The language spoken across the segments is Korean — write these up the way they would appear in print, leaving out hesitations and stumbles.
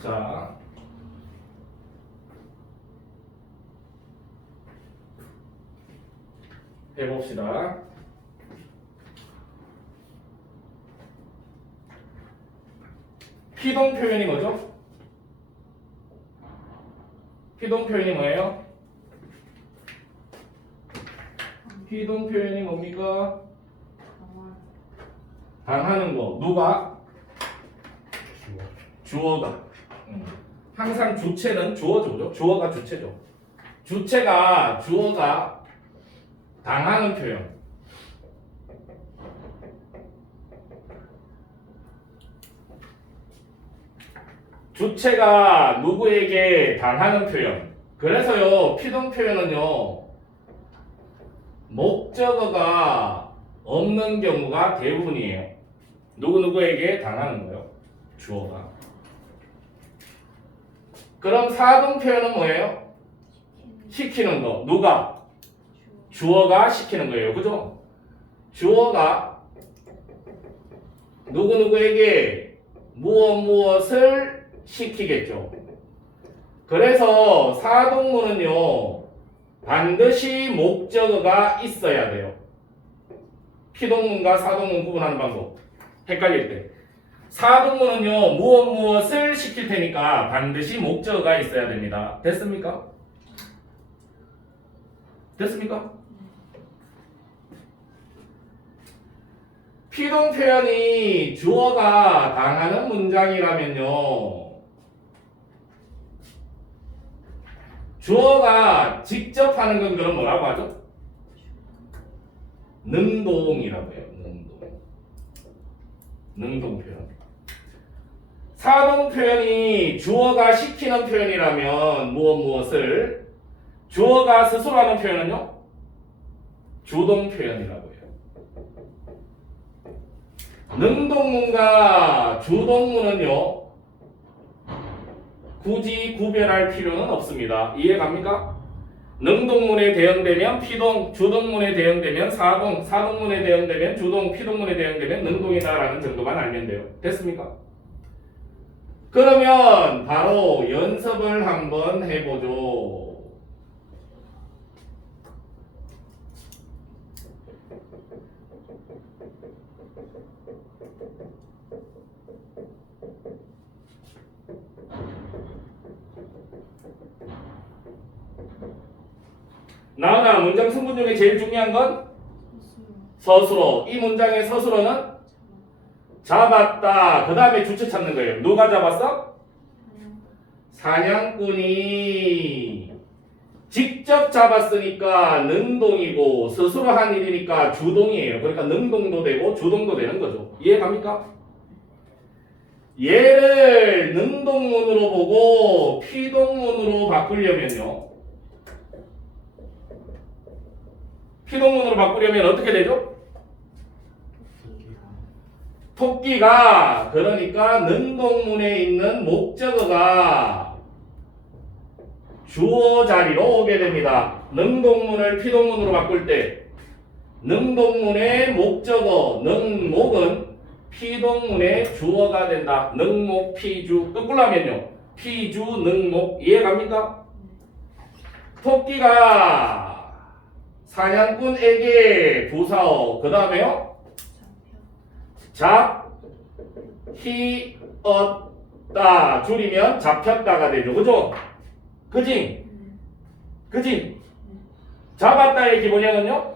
자, 해봅시다. 피동 표현이 뭐죠? 피동 표현이 뭐예요? 피동 표현이 뭡니까? 당하는 거. 누가? 주어가. 항상 주체는 주어죠. 주어가 주체죠. 주어가 당하는 표현. 주체가 누구에게 당하는 표현. 그래서요, 피동 표현은요, 목적어가 없는 경우가 대부분이에요. 누구에게 당하는 거예요? 주어가. 그럼 사동 표현은 뭐예요? 시키는 거. 누가? 주어가 시키는 거예요. 그죠? 주어가 누구에게 무엇을 시키겠죠. 그래서 사동문은요, 반드시 목적어가 있어야 돼요. 피동문과 사동문 구분하는 방법. 헷갈릴 때. 사동문은요, 무엇을 시킬 테니까 반드시 목적어가 있어야 됩니다. 됐습니까? 됐습니까? 피동 표현이 주어가 당하는 문장이라면요, 주어가 직접 하는 건 그럼 뭐라고 하죠? 능동이라고 해요. 능동 표현. 사동 표현이 주어가 시키는 표현이라면 무엇을, 주어가 스스로 하는 표현은요, 주동 표현이라고 해요. 능동문과 주동문은요, 굳이 구별할 필요는 없습니다. 이해갑니까? 능동문에 대응되면 피동, 주동문에 대응되면 사동, 사동문에 대응되면 주동, 피동문에 대응되면 능동이다라는 정도만 알면 돼요. 됐습니까? 그러면 바로 연습을 한번 해보죠. 나훈아, 문장 성분 중에 제일 중요한 건 서술어. 이 문장의 서술어는 잡았다. 그 다음에 주체 찾는 거예요. 누가 잡았어? 사냥꾼이. 직접 잡았으니까 능동이고 스스로 한 일이니까 주동이에요. 그러니까 능동도 되고 주동도 되는 거죠. 이해갑니까? 얘를 능동문으로 보고 피동문으로 바꾸려면요, 피동문으로 바꾸려면 어떻게 되죠? 토끼가, 그러니까 능동문에 있는 목적어가 주어 자리로 오게 됩니다. 능동문을 피동문으로 바꿀 때 능동문의 목적어 능목은 피동문의 주어가 된다. 능목 피주. 거꾸로 하면요, 피주 능목. 이해갑니까? 토끼가 사냥꾼에게 부사어, 그 다음에요, 잡히었다 줄이면 잡혔다가 되죠. 그죠? 그지? 잡았다의 기본형은요,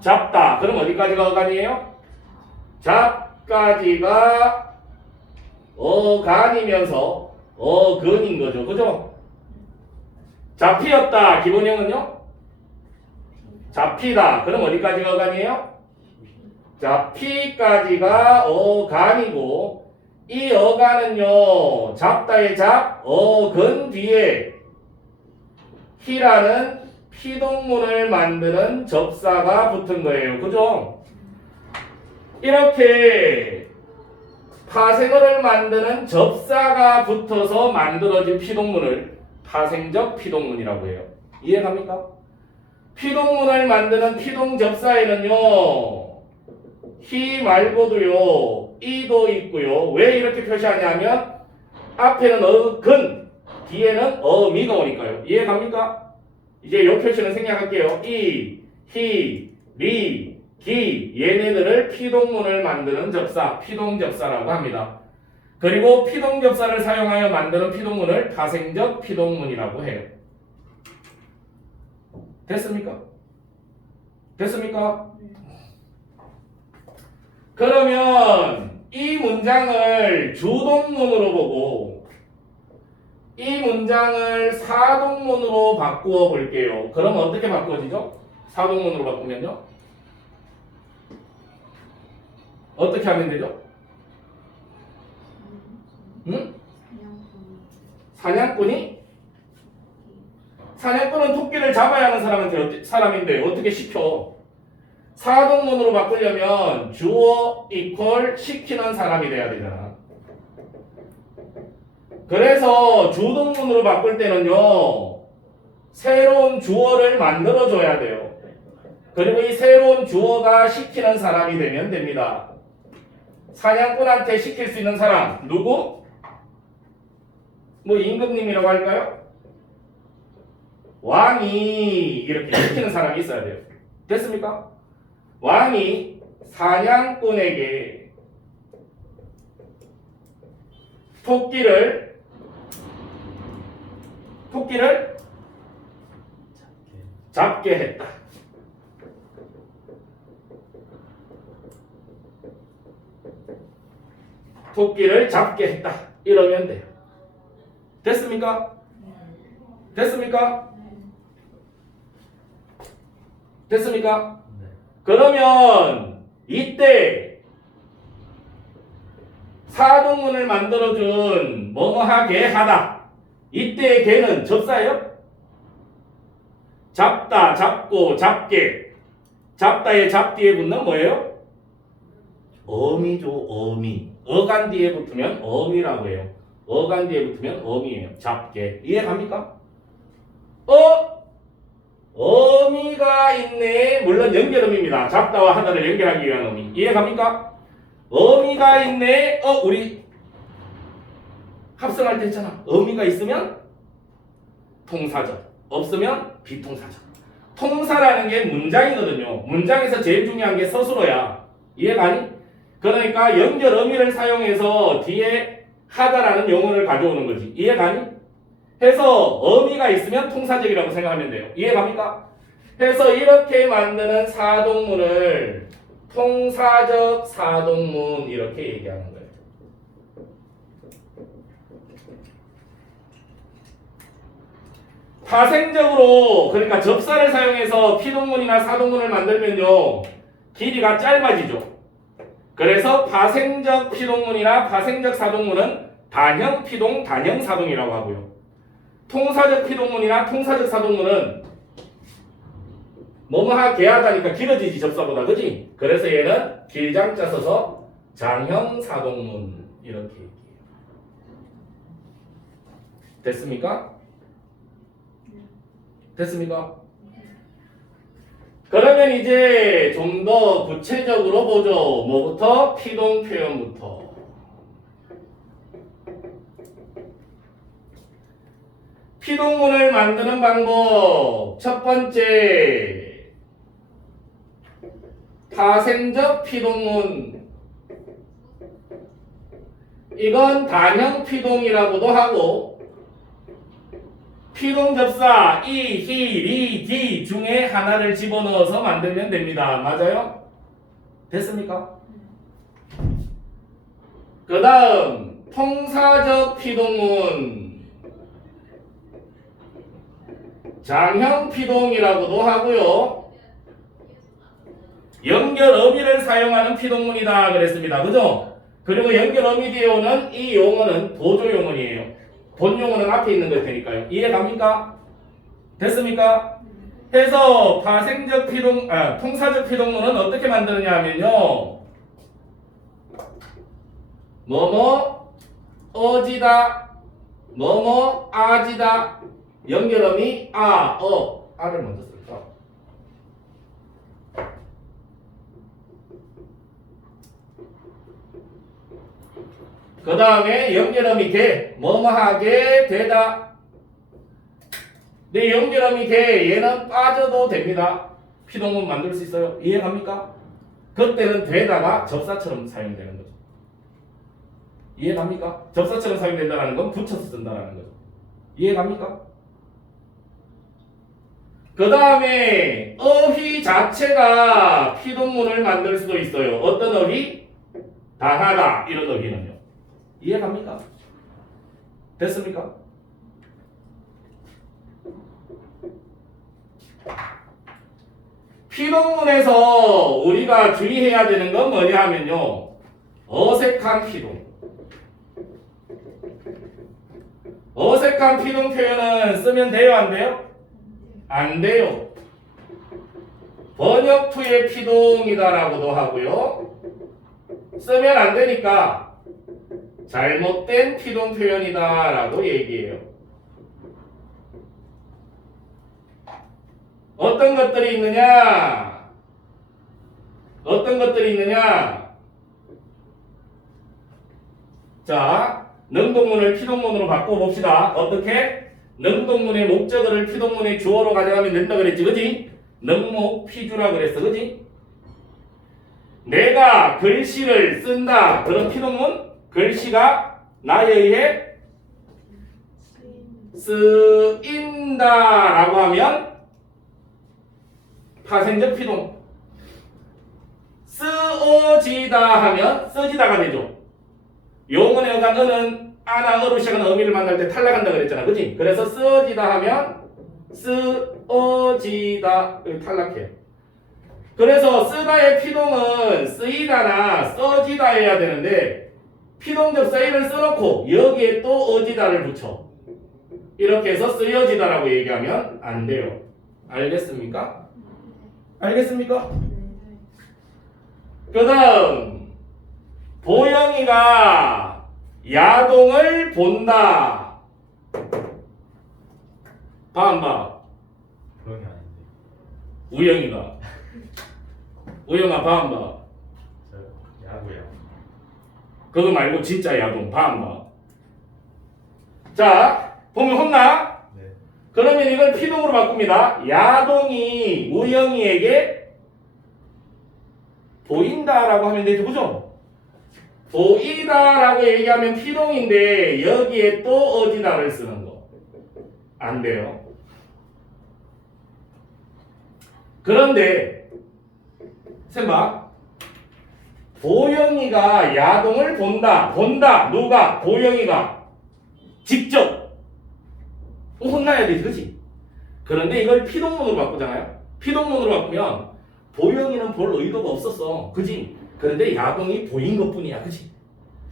잡다. 그럼 어디까지가 어간이에요? 잡까지가 어간이면서 어근인 거죠. 그죠? 잡히었다 기본형은요, 잡히다. 그럼 어디까지가 어간이에요? 잡히까지가 어간이고, 이 어간은요, 잡다의 잡, 어근 뒤에 히라는 피동문을 만드는 접사가 붙은 거예요. 그죠? 이렇게 파생어를 만드는 접사가 붙어서 만들어진 피동문을 파생적 피동문이라고 해요. 이해갑니까? 피동문을 만드는 피동접사에는요, 히 말고도요, 이도 있고요. 왜 이렇게 표시하냐면 앞에는 어근, 뒤에는 어미가 오니까요. 이해 갑니까? 이제 요 표시는 생략할게요. 이, 히, 리, 기 얘네들을 피동문을 만드는 접사, 피동접사라고 합니다. 그리고 피동접사를 사용하여 만드는 피동문을 파생적 피동문이라고 해요. 됐습니까? 됐습니까? 그러면 이 문장을 주동문으로 보고 이 문장을 사동문으로 바꾸어 볼게요. 그럼 어떻게 바꾸어지죠? 사동문으로 바꾸면요? 어떻게 하면 되죠? 응? 사냥꾼이? 사냥꾼은 토끼를 잡아야 하는 사람인데 어떻게 시켜? 사동문으로 바꾸려면 주어 이퀄 시키는 사람이 돼야 되잖아. 그래서 주동문으로 바꿀 때는요, 새로운 주어를 만들어줘야 돼요. 그리고 이 새로운 주어가 시키는 사람이 되면 됩니다. 사냥꾼한테 시킬 수 있는 사람 누구? 뭐 임금님이라고 할까요? 왕이 이렇게 시키는 사람이 있어야 돼요. 됐습니까? 왕이 사냥꾼에게 토끼를 잡게 했다. 토끼를 잡게 했다. 이러면 돼요. 됐습니까? 됐습니까? 됐습니까? 그러면 이때 사동문을 만들어준 뭐뭐하게 하다. 이때의 개는 접사예요? 잡다, 잡고, 잡게. 잡다의 잡 뒤에 붙는 뭐예요? 어미죠, 어미. 어간 뒤에 붙으면 어미라고 해요. 어간 뒤에 붙으면 어미예요. 잡게. 이해 갑니까? 어미가 있네. 물론 연결음입니다. 잡다와 하다를 연결하기 위한 어미. 이해 갑니까? 어미가 있네. 우리 합성할 때 했잖아. 어미가 있으면 통사적, 없으면 비통사적. 통사라는 게 문장이거든요. 문장에서 제일 중요한 게 서술어야. 이해가니? 그러니까 연결 어미를 사용해서 뒤에 하다라는 용어를 가져오는 거지. 이해가니? 해서 어미가 있으면 통사적이라고 생각하면 돼요. 이해갑니까? 해서 이렇게 만드는 사동문을 통사적 사동문 이렇게 얘기하는 거예요. 파생적으로 그러니까 접사를 사용해서 피동문이나 사동문을 만들면요 길이가 짧아지죠. 그래서 파생적 피동문이나 파생적 사동문은 단형 피동, 단형 사동이라고 하고요. 통사적 피동문이나 통사적 사동문은 뭐뭐하게 하다니까 길어지지 접사보다, 그지? 그래서 얘는 길장자 써서 장형 사동문 이렇게 얘기해요. 됐습니까? 됐습니까? 그러면 이제 좀 더 구체적으로 보죠. 뭐부터? 피동 표현부터. 피동문을 만드는 방법. 첫 번째, 파생적 피동문. 이건 단형 피동이라고도 하고 피동접사 이, 히, 리, 기 중에 하나를 집어넣어서 만들면 됩니다. 맞아요? 됐습니까? 그 다음 통사적 피동문 장형 피동이라고도 하고요. 연결 어미를 사용하는 피동문이다 그랬습니다. 그죠? 그리고 연결 어미 뒤에 오는 이 용어는 보조 용어이에요. 본 용어는 앞에 있는 걸 테니까요. 이해 갑니까? 됐습니까? 해서 파생적 통사적 피동문은 어떻게 만드느냐 하면요. 뭐뭐 어지다, 뭐뭐 아지다. 연결음이 아를 먼저 쓸까? 그 다음에 연결음이 돼. 뭐뭐하게 되다. 내 연결음이 돼. 얘는 빠져도 됩니다. 피동문 만들 수 있어요. 이해갑니까? 그때는 되다가 접사처럼 사용되는 거죠. 이해갑니까? 접사처럼 사용된다는 건 붙여서 쓴다는 거죠. 이해갑니까? 그 다음에 어휘 자체가 피동문을 만들 수도 있어요. 어떤 어휘? 당하다 이런 어휘는요. 이해갑니까? 됐습니까? 피동문에서 우리가 주의해야 되는 건 뭐냐 하면요. 어색한 피동. 어색한 피동 표현은 쓰면 돼요? 안 돼요? 안 돼요. 번역투의 피동이다라고도 하고요. 쓰면 안 되니까 잘못된 피동 표현이다라고 얘기해요. 어떤 것들이 있느냐? 어떤 것들이 있느냐? 자, 능동문을 피동문으로 바꿔봅시다. 어떻게? 능동문의 목적어를 피동문의 주어로 가져가면 된다 그랬지, 그지? 능목 피주라 그랬어, 그지? 내가 글씨를 쓴다. 그런 피동문? 글씨가 나에 의해 쓰인다라고 하면 파생적 피동. 쓰어지다 하면 써지다가 되죠. 용언의 어간 어는 아나 어로 시작하는 어미를 만날 때 탈락한다 그랬잖아, 그지? 그래서 쓰어지다 하면 쓰어지다 탈락해. 그래서 쓰다의 피동은 쓰이다나 써지다 해야 되는데 피동적 쓰이를 써놓고 여기에 또 어지다를 붙여. 이렇게 해서 쓰여지다라고 얘기하면 안 돼요. 알겠습니까? 알겠습니까? 그 다음 보영이가 야동을 본다. 봐 안 봐? 그런 게 아닌데. 우영이가 우영아 봐 안 봐? 저 야구야. 그거 말고 진짜 야동 봐 안 봐? 자 보면 혼나? 네. 그러면 이걸 피동으로 바꿉니다. 야동이 우영이에게 보인다라고 하면 되죠, 그죠? 보이다라고 얘기하면 피동인데 여기에 또 어디다를 쓰는 거 안 돼요. 그런데 쌤봐, 보영이가 야동을 본다. 누가? 보영이가 직접 혼나야 되지, 그치? 그런데 이걸 피동문으로 바꾸잖아요. 피동문으로 바꾸면 보영이는 볼 의도가 없었어, 그치? 그런데 야동이 보인 것뿐이야, 그치?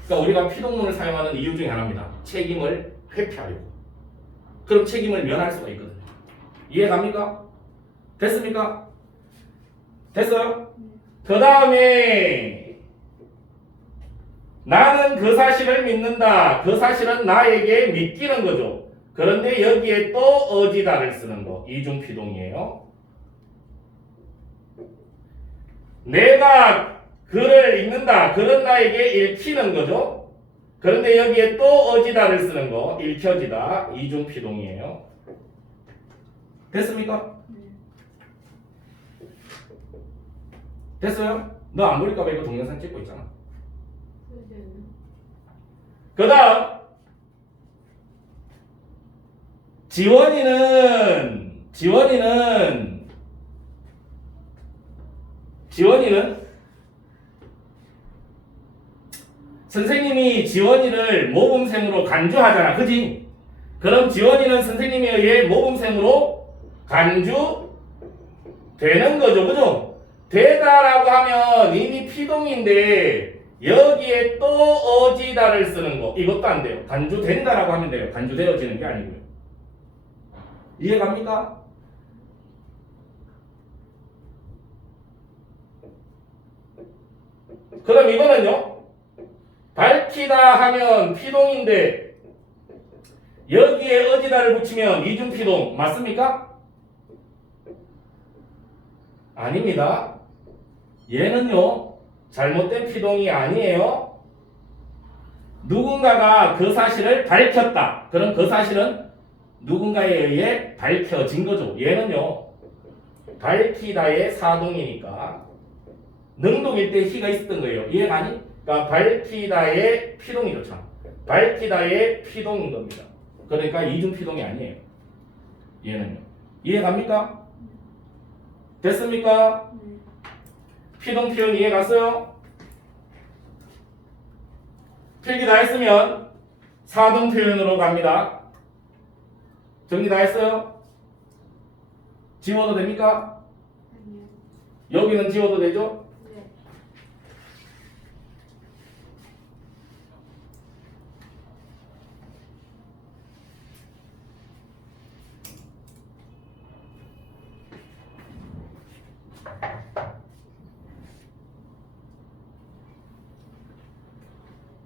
그러니까 우리가 피동문을 사용하는 이유 중에 하나입니다. 책임을 회피하려고. 그럼 책임을 면할 수가 있거든요. 이해갑니까? 됐습니까? 됐어요? 그 다음에 나는 그 사실을 믿는다. 그 사실은 나에게 믿기는 거죠. 그런데 여기에 또 어지다를 쓰는 거. 이중피동이에요. 내가 글을 읽는다. 글은 나에게 읽히는 거죠. 그런데 여기에 또 어지다를 쓰는 거. 읽혀지다. 이중피동이에요. 됐습니까? 됐어요? 너 안 보일까봐 이거 동영상 찍고 있잖아. 그 다음 지원이는 선생님이 지원이를 모범생으로 간주하잖아, 그지? 그럼 지원이는 선생님에 의해 모범생으로 간주되는 거죠, 그죠? 되다라고 하면 이미 피동인데 여기에 또 어지다를 쓰는 거, 이것도 안 돼요. 간주된다라고 하면 돼요. 간주되어지는 게 아니고요. 이해갑니까? 그럼 이거는요, 밝히다 하면 피동인데 여기에 어지다를 붙이면 이중피동 맞습니까? 아닙니다. 얘는요 잘못된 피동이 아니에요. 누군가가 그 사실을 밝혔다. 그럼 그 사실은 누군가에 의해 밝혀진 거죠. 얘는요. 밝히다의 사동이니까 능동일 때 희가 있었던 거예요. 이해가 가니? 그러니까 밝히다의 피동이죠. 참. 밝히다의 피동인 겁니다. 그러니까 이중 피동이 아니에요. 얘는요. 이해 갑니까? 됐습니까? 피동 표현 이해 갔어요? 필기 다 했으면 사동 표현으로 갑니다. 정리 다 했어요? 지워도 됩니까? 아니요. 여기는 지워도 되죠? 네.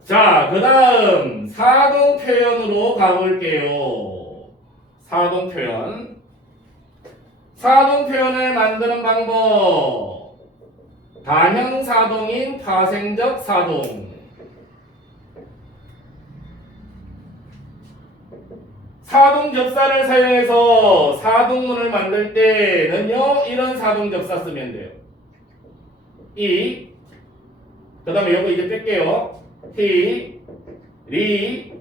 자, 그 다음 사동 표현으로 가볼게요. 사동 표현. 사동 표현을 만드는 방법. 단형 사동인 파생적 사동. 사동 접사를 사용해서 사동문을 만들 때는요, 이런 사동 접사 쓰면 돼요. 이, 그 다음에 요거 이제 뺄게요. 히, 리,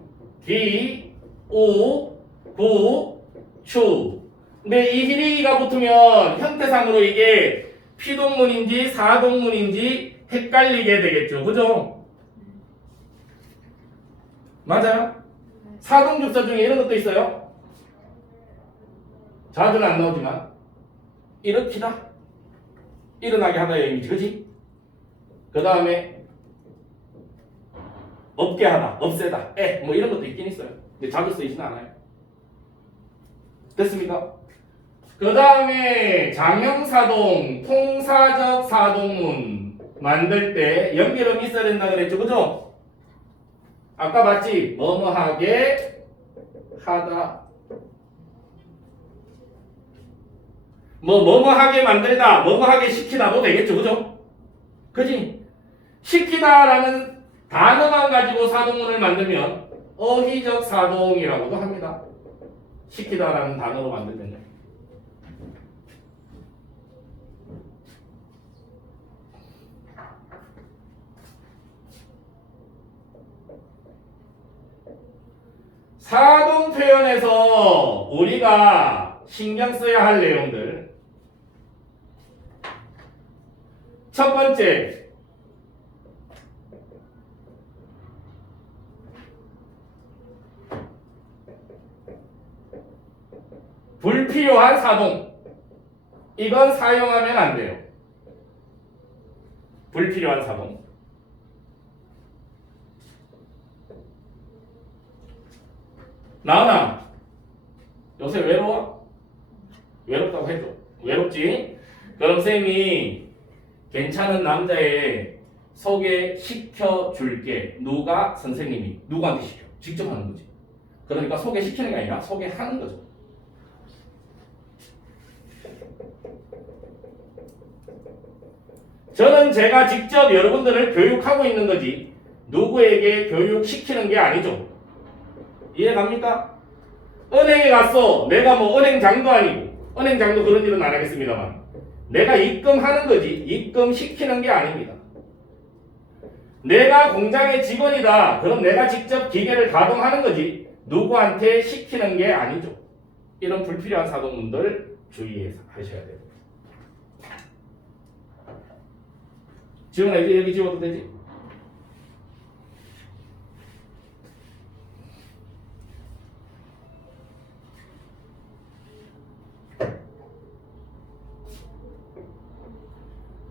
기, 우, 구, 추. 근데 이 히리가 붙으면 형태상으로 이게 피동문인지 사동문인지 헷갈리게 되겠죠. 그죠? 맞아요? 사동접사 중에 이런 것도 있어요. 자주는 안 나오지만 일으키다, 일어나게 하다의 의미지. 그지? 그 다음에 없게 하다, 없애다, 뭐 이런 것도 있긴 있어요. 근데 자주 쓰이진 않아요. 됐습니까? 그 다음에 장형사동, 통사적 사동문 만들 때 연결음이 있어야 된다 그랬죠. 그죠? 아까 봤지? 뭐뭐하게 하다, 뭐뭐하게 만들다, 뭐뭐하게 시키다도 되겠죠. 그죠? 그지? 시키다라는 단어만 가지고 사동문을 만들면 어휘적 사동이라고도 합니다. 시키다라는 단어로 만들면요. 사동 표현에서 우리가 신경 써야 할 내용들. 첫 번째, 불필요한 사동. 이건 사용하면 안 돼요. 불필요한 사동. 나은아, 요새 외로워? 외롭다고 해줘. 외롭지? 그럼 쌤이 괜찮은 남자애 소개시켜 줄게. 누가? 선생님이. 누구한테 시켜? 직접 하는 거지. 그러니까 소개시키는 게 아니라 소개하는 거죠. 저는 제가 직접 여러분들을 교육하고 있는 거지 누구에게 교육시키는 게 아니죠. 이해 갑니까? 은행에 갔어. 내가 뭐 은행장도 아니고, 은행장도 그런 일은 안 하겠습니다만, 내가 입금하는 거지 입금시키는 게 아닙니다. 내가 공장의 직원이다. 그럼 내가 직접 기계를 가동하는 거지 누구한테 시키는 게 아니죠. 이런 불필요한 사동문들 주의하셔야 돼요. 지원아, 이제 여기 지워도 되지?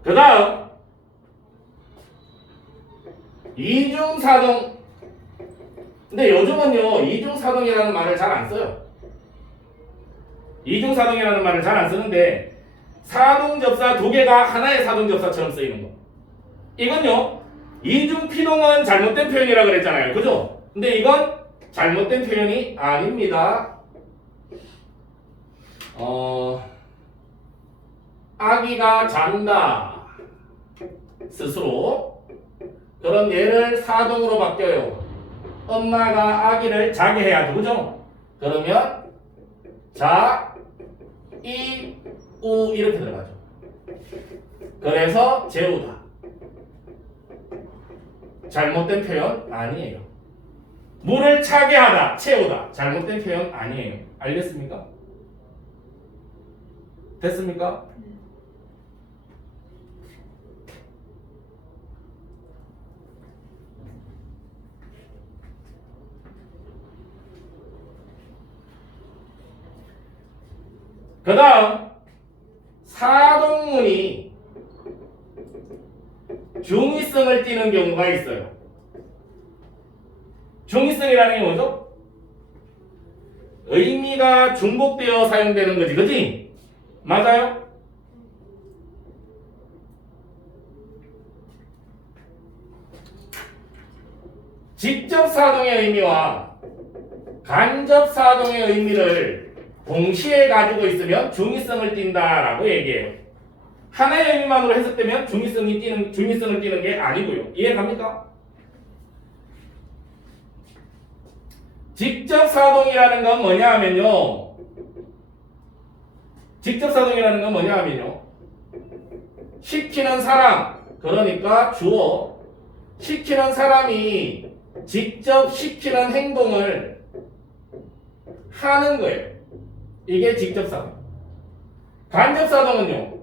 그 다음 이중사동. 근데 요즘은요 이중사동이라는 말을 잘 안 써요. 이중사동이라는 말을 잘 안 쓰는데 사동접사 두 개가 하나의 사동접사처럼 쓰이는 거. 이건요 이중피동은 잘못된 표현이라 그랬잖아요. 그죠? 근데 이건 잘못된 표현이 아닙니다. 아기가 잔다. 스스로. 그럼 얘를 사동으로 바뀌어요. 엄마가 아기를 자게 해야죠. 그죠? 그러면 자, 이, 우 이렇게 들어가죠. 그래서 재우다. 잘못된 표현 아니에요. 물을 차게 하다, 채우다. 잘못된 표현 아니에요. 알겠습니까? 됐습니까? 그 다음 사동문이 중의성을 띠는 경우가 있어요. 중의성이라는 게 뭐죠? 의미가 중복되어 사용되는 거지, 그치? 맞아요? 직접 사동의 의미와 간접 사동의 의미를 동시에 가지고 있으면 중의성을 띈다라고 얘기해요. 하나의 의미만으로 해석되면 중의성을 띠는 게 아니고요. 이해 갑니까? 직접 사동이라는 건 뭐냐 하면요. 직접 사동이라는 건 뭐냐 하면요. 시키는 사람, 그러니까 주어, 시키는 사람이 직접 시키는 행동을 하는 거예요. 이게 직접 사동. 간접 사동은요.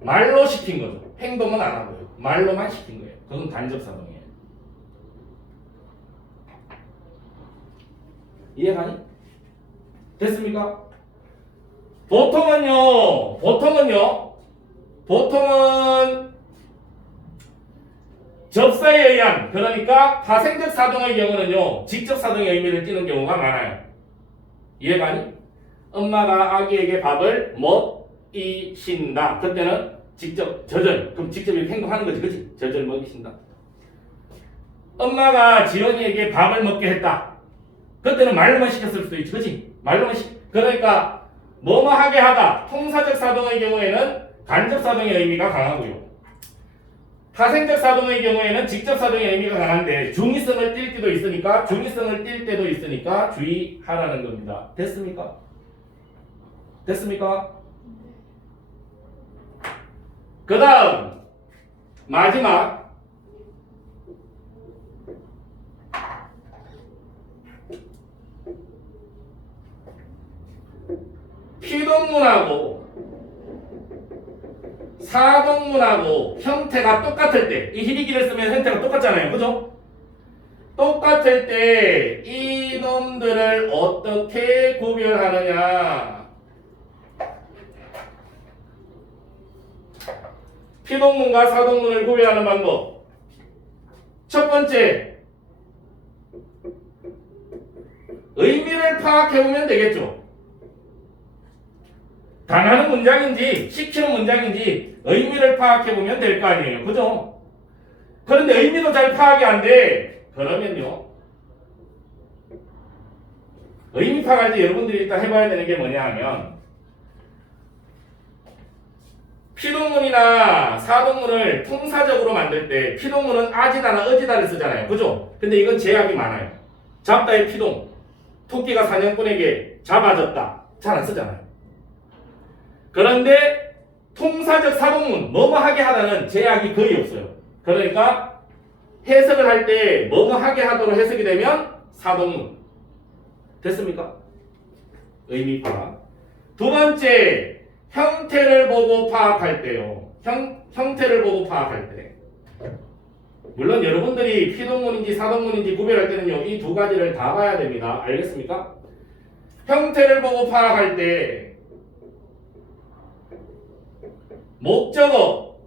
말로 시킨 거죠. 행동은 안 하고요. 말로만 시킨 거예요. 그건 간접 사동이에요. 이해가니? 됐습니까? 보통은 접사에 의한, 그러니까 파생적 사동의 경우는요, 직접 사동의 의미를 띠는 경우가 많아요. 이해가니? 엄마가 아기에게 밥을 먹이신다. 그때는 직접 젖을, 그럼 직접 이렇게 행동하는 거지, 그치? 젖을 먹이신다. 엄마가 지연이에게 밥을 먹게 했다. 그때는 말로만 시켰을 수도 있지, 그치? 그러니까 뭐뭐 하게 하다, 통사적 사동의 경우에는 간접 사동의 의미가 강하고요. 파생적 사동의 경우에는 직접 사동의 의미가 강한데 중의성을 띌 때도 있으니까 주의하라는 겁니다. 됐습니까? 그 다음 마지막 피동문하고 사동문하고 형태가 똑같을 때, 이 희리기를 쓰면 형태가 똑같잖아요. 그죠? 똑같을 때 이놈들을 어떻게 구별하느냐? 피동문과 사동문을 구별하는 방법. 첫 번째, 의미를 파악해보면 되겠죠. 당하는 문장인지 시키는 문장인지 의미를 파악해보면 될 거 아니에요. 그죠? 그런데 의미도 잘 파악이 안 돼. 그러면요, 의미 파악할 때 여러분들이 일단 해봐야 되는 게 뭐냐 하면, 피동문이나 사동문을 통사적으로 만들 때 피동문은 아지다나 어지다를 쓰잖아요. 그죠? 근데 이건 제약이 많아요. 잡다의 피동, 토끼가 사냥꾼에게 잡아졌다, 잘 안 쓰잖아요. 그런데 통사적 사동문, 뭐뭐 하게 하다는 제약이 거의 없어요. 그러니까 해석을 할 때 뭐뭐 하게 하도록 해석이 되면 사동문. 됐습니까? 의미 파악. 두 번째, 형태를 보고 파악할 때요. 형태를 보고 파악할 때. 물론 여러분들이 피동문인지 사동문인지 구별할 때는요, 이 두 가지를 다 봐야 됩니다. 알겠습니까? 형태를 보고 파악할 때 목적어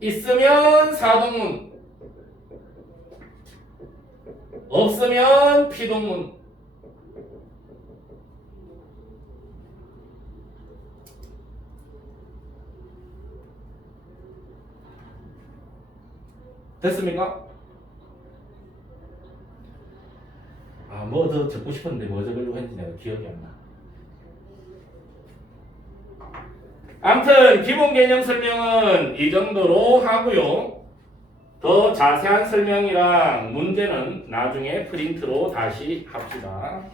있으면 사동문, 없으면 피동문. 됐습니까? 뭐 더 적고 싶었는데 뭐 적으려고 했는지 내가 기억이 안 나. 아무튼 기본 개념 설명은 이 정도로 하고요. 더 자세한 설명이랑 문제는 나중에 프린트로 다시 합시다.